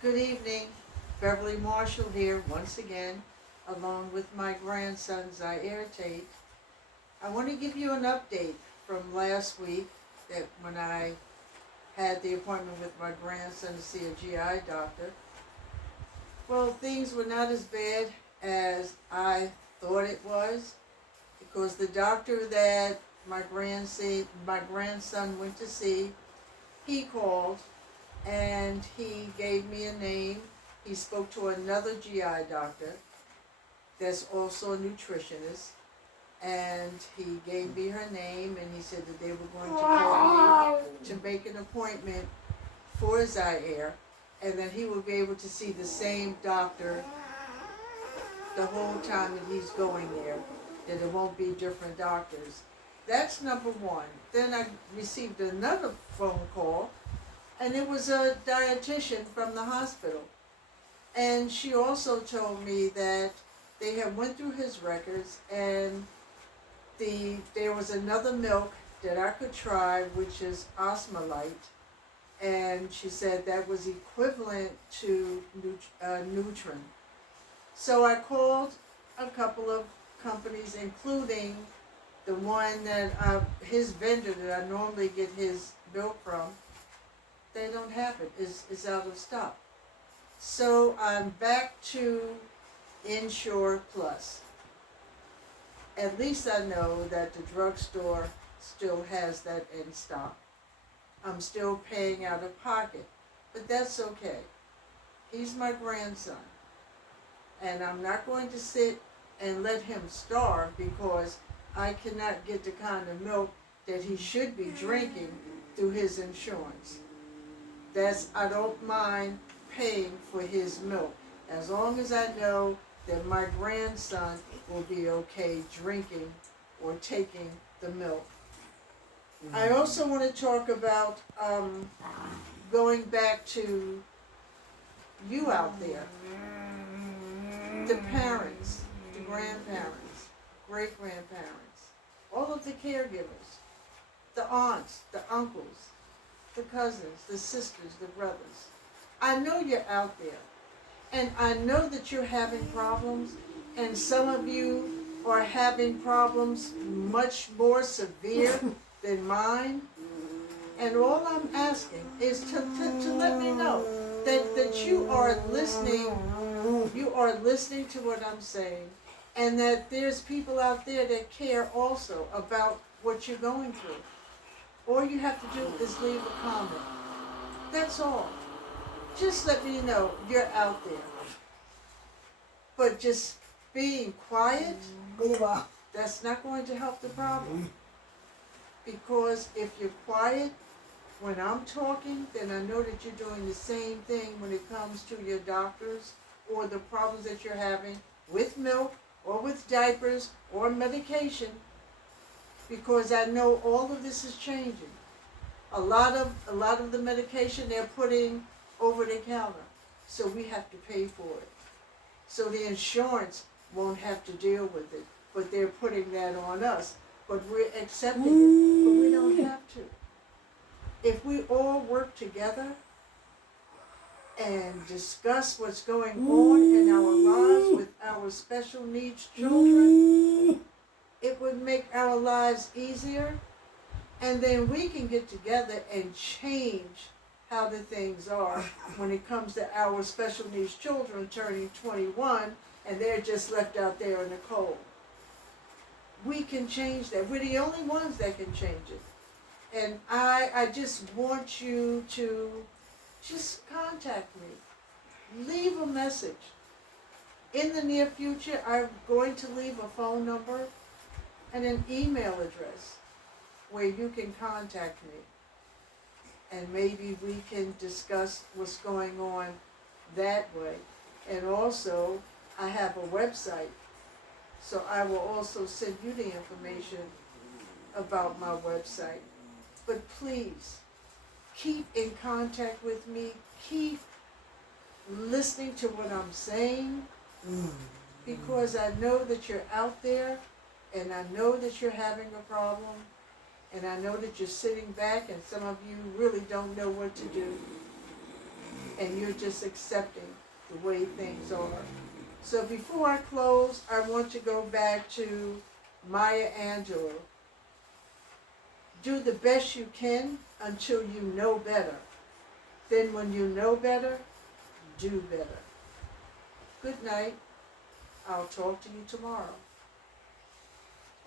Good evening, Beverly Marshall here once again, along with my grandson Zaire Tate. I want to give you an update from last week that when I had the appointment with my grandson to see a GI doctor. Well, things were not as bad as I thought it was because the doctor that my grandson went to see, he called and he gave me a name. He spoke to another GI doctor that's also a nutritionist, and he gave me her name, and he said that they were going to call me to make an appointment for Zaire, and that he will be able to see the same doctor the whole time that he's going there, that it won't be different doctors. That's number one. Then I received another phone call, and it was a dietitian from the hospital. And she also told me that they had went through his records, and there was another milk that I could try, which is Osmolite, and she said that was equivalent to Nutrin. So I called a couple of companies, including the one that his vendor that I normally get his milk from. They don't have it. It's out of stock. So I'm back to Ensure Plus. At least I know that the drugstore still has that in stock. I'm still paying out of pocket, but that's okay. He's my grandson, and I'm not going to sit and let him starve because I cannot get the kind of milk that he should be drinking through his insurance. I don't mind paying for his milk as long as I know that my grandson will be okay drinking or taking the milk. I also want to talk about going back to you out there, the parents, the grandparents, great-grandparents, all of the caregivers, the aunts, the uncles, the cousins, the sisters, the brothers. I know you're out there, and I know that you're having problems, and some of you are having problems much more severe than mine. And all I'm asking is to let me know that you are listening to what I'm saying, and that there's people out there that care also about what you're going through. All you have to do is leave a comment. That's all. Just let me know you're out there. But just being quiet, that's not going to help the problem. Because if you're quiet when I'm talking, then I know that you're doing the same thing when it comes to your doctors or the problems that you're having with milk or with diapers or medication, because I know all of this is changing. A lot of the medication they're putting over the counter, so we have to pay for it. So the insurance won't have to deal with it, but they're putting that on us. But we're accepting it, but we don't have to. If we all work together and discuss what's going on in our lives with our special needs children, it would make our lives easier, and then we can get together and change how the things are when it comes to our special needs children turning 21 and they're just left out there in the cold. We can change that. We're the only ones that can change it. And I just want you to just contact me. Leave a message. In the near future, I'm going to leave a phone number and an email address where you can contact me. And maybe we can discuss what's going on that way. And also, I have a website, so I will also send you the information about my website. But please, keep in contact with me. Keep listening to what I'm saying, because I know that you're out there, and I know that you're having a problem, and I know that you're sitting back, and some of you really don't know what to do. and you're just accepting the way things are. So before I close, I want to go back to Maya Angelou. Do the best you can until you know better. Then when you know better, do better. Good night. I'll talk to you tomorrow.